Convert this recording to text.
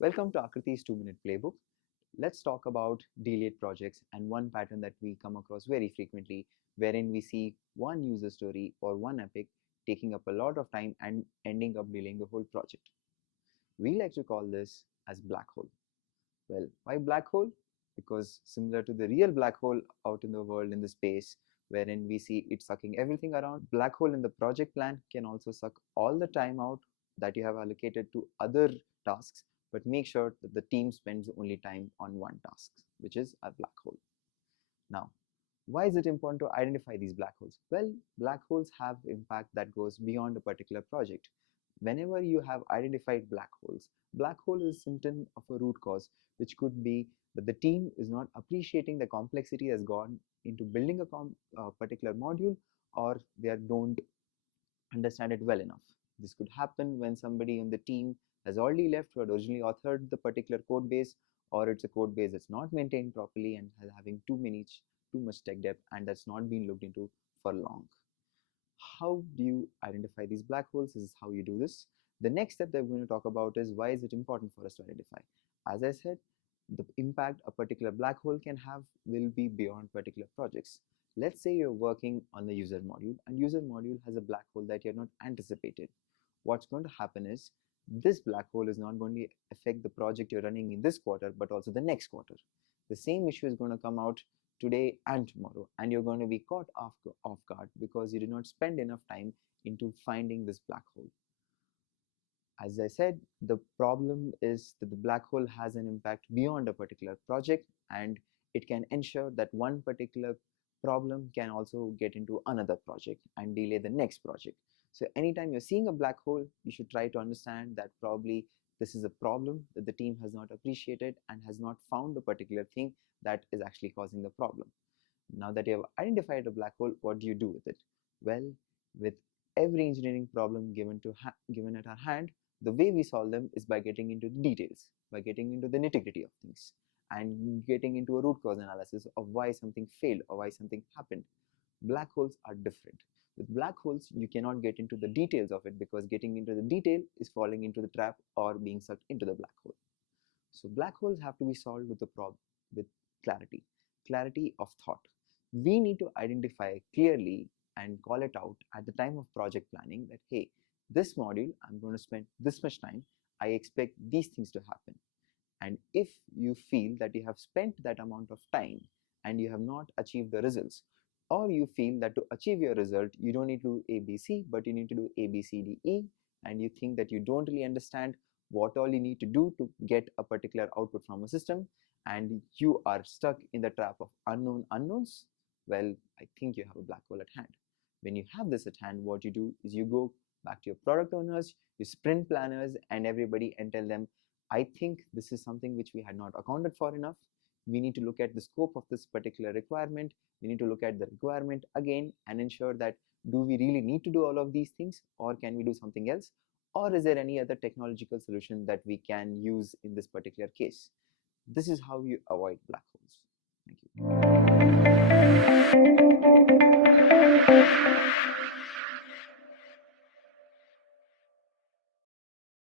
Welcome to Akrity's 2-minute playbook. Let's talk about delayed projects and one pattern that we come across very frequently, wherein we see one user story or one epic taking up a lot of time and ending up delaying the whole project. We like to call this as black hole. Well, why black hole? Because similar to the real black hole out in the world in the space, wherein we see it sucking everything around, black hole in the project plan can also suck all the time out that you have allocated to other tasks, but make sure that the team spends only time on one task, which is a black hole. Now, why is it important to identify these black holes? Well, black holes have impact that goes beyond a particular project. Whenever you have identified black hole is a symptom of a root cause, which could be that the team is not appreciating the complexity that's gone into building a particular module, or they don't understand it well enough. This could happen when somebody on the team has already left who had originally authored the particular code base, or it's a code base that's not maintained properly and has having too much tech debt, and that's not been looked into for long. How do you identify these black holes? This is how you do this. The next step that we're going to talk about is why is it important for us to identify. As I said, the impact a particular black hole can have will be beyond particular projects. Let's say you're working on the user module, and user module has a black hole that you're not anticipated. What's going to happen is this black hole is not going to affect the project you're running in this quarter, but also the next quarter. The same issue is going to come out today and tomorrow, and you're going to be caught off guard because you did not spend enough time into finding this black hole. As I said, the problem is that the black hole has an impact beyond a particular project, and it can ensure that one particular problem can also get into another project and delay the next project. So anytime you're seeing a black hole, you should try to understand that probably this is a problem that the team has not appreciated and has not found a particular thing that is actually causing the problem. Now that you have identified a black hole, what do you do with it? Well, with every engineering problem given at our hand, the way we solve them is by getting into the details, by getting into the nitty-gritty of things, and getting into a root cause analysis of why something failed or why something happened. Black holes are different. With black holes, you cannot get into the details of it because getting into the detail is falling into the trap or being sucked into the black hole. So black holes have to be solved with clarity of thought. We need to identify clearly and call it out at the time of project planning that, hey, this module, I'm going to spend this much time. I expect these things to happen. And if you feel that you have spent that amount of time and you have not achieved the results, or you feel that to achieve your result, you don't need to do ABC, but you need to do A, B, C, D, E, and you think that you don't really understand what all you need to do to get a particular output from a system, and you are stuck in the trap of unknown unknowns, well, I think you have a black hole at hand. When you have this at hand, what you do is you go back to your product owners, your sprint planners, and everybody and tell them, I think this is something which we had not accounted for enough. We need to look at the scope of this particular requirement. We need to look at the requirement again and ensure that do we really need to do all of these things, or can we do something else? Or is there any other technological solution that we can use in this particular case? This is how you avoid black holes. Thank you.